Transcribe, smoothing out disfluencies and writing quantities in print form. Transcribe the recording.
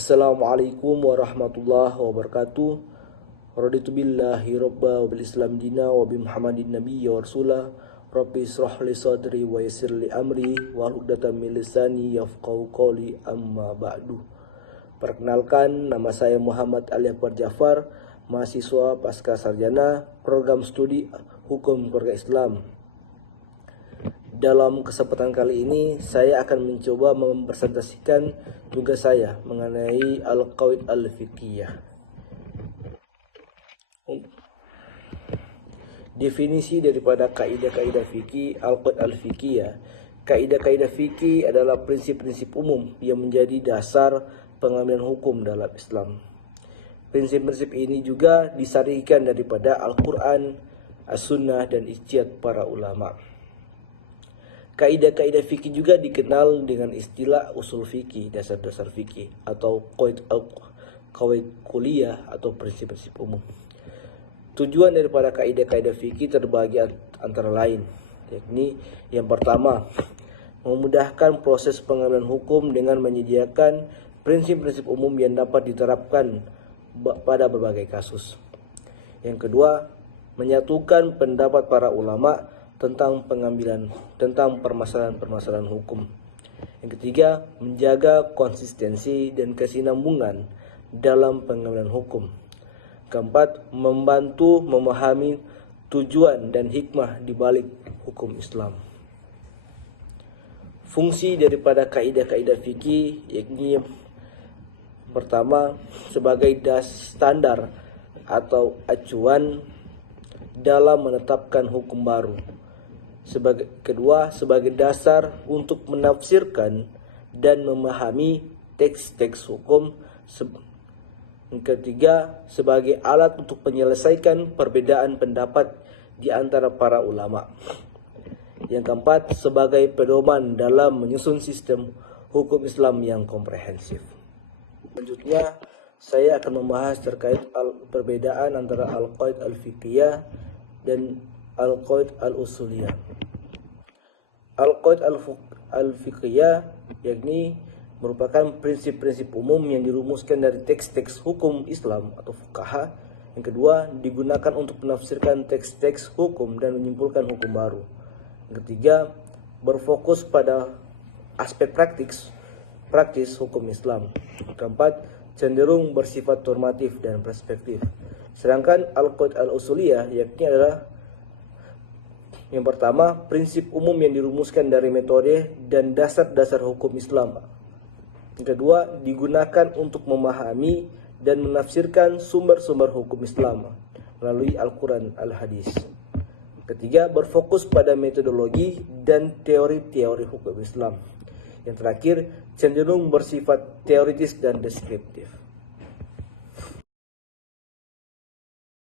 Assalamualaikum warahmatullahi wabarakatuh. Raditu billahi robba wa bil islam dina wa bi muhammadin nabiyya wa rasulah. Rabbi israh li sadri wa yassir li amri wa uqdatam min lisani yafqahu qawli, amma ba'du. Perkenalkan, nama saya Muhammad Ali Akbar Jafar, mahasiswa pasca sarjana program studi Hukum Keluarga Islam. Dalam kesempatan kali ini, saya akan mencoba mempresentasikan tugas saya mengenai Al-Qawaid Al-Fiqhiyah. Definisi daripada kaidah-kaidah fikih Al-Qawaid Al-Fiqhiyah. Kaidah-kaidah fikih adalah prinsip-prinsip umum yang menjadi dasar pengambilan hukum dalam Islam. Prinsip-prinsip ini juga disarikan daripada Al-Quran, As-Sunnah, dan ijtihad para ulama. Kaidah-kaidah fikih juga dikenal dengan istilah usul fikih, dasar-dasar fikih, atau qawaid kuliah atau prinsip-prinsip umum. Tujuan daripada kaidah-kaidah fikih terbagi antara lain, yakni yang pertama, memudahkan proses pengambilan hukum dengan menyediakan prinsip-prinsip umum yang dapat diterapkan pada berbagai kasus. Yang kedua, menyatukan pendapat para ulama tentang permasalahan-permasalahan hukum. Yang ketiga, menjaga konsistensi dan kesinambungan dalam pengambilan hukum. Keempat, membantu memahami tujuan dan hikmah di balik hukum Islam. Fungsi daripada kaidah-kaidah fikih yakni pertama, sebagai standar atau acuan dalam menetapkan hukum baru. Kedua, sebagai dasar untuk menafsirkan dan memahami teks-teks hukum. Yang ketiga, sebagai alat untuk menyelesaikan perbedaan pendapat di antara para ulama. Yang keempat, sebagai pedoman dalam menyusun sistem hukum Islam yang komprehensif. Selanjutnya, saya akan membahas terkait perbedaan antara Al-Qawaid Al-Fiqhiyah dan Al-Qawaid Al-Usuliyah. Al-Qawaid Al-Fiqhiyah yakni merupakan prinsip-prinsip umum yang dirumuskan dari teks-teks hukum Islam atau fuqaha. Yang kedua, digunakan untuk menafsirkan teks-teks hukum dan menyimpulkan hukum baru. Yang ketiga, berfokus pada aspek praktis hukum Islam. Keempat, cenderung bersifat normatif dan perspektif. Sedangkan Al-Qawaid Al-Usuliyah yakni adalah yang pertama, prinsip umum yang dirumuskan dari metode dan dasar-dasar hukum Islam. Yang kedua, digunakan untuk memahami dan menafsirkan sumber-sumber hukum Islam melalui Al-Quran, Al-Hadis. Ketiga, berfokus pada metodologi dan teori-teori hukum Islam. Yang terakhir, cenderung bersifat teoritis dan deskriptif.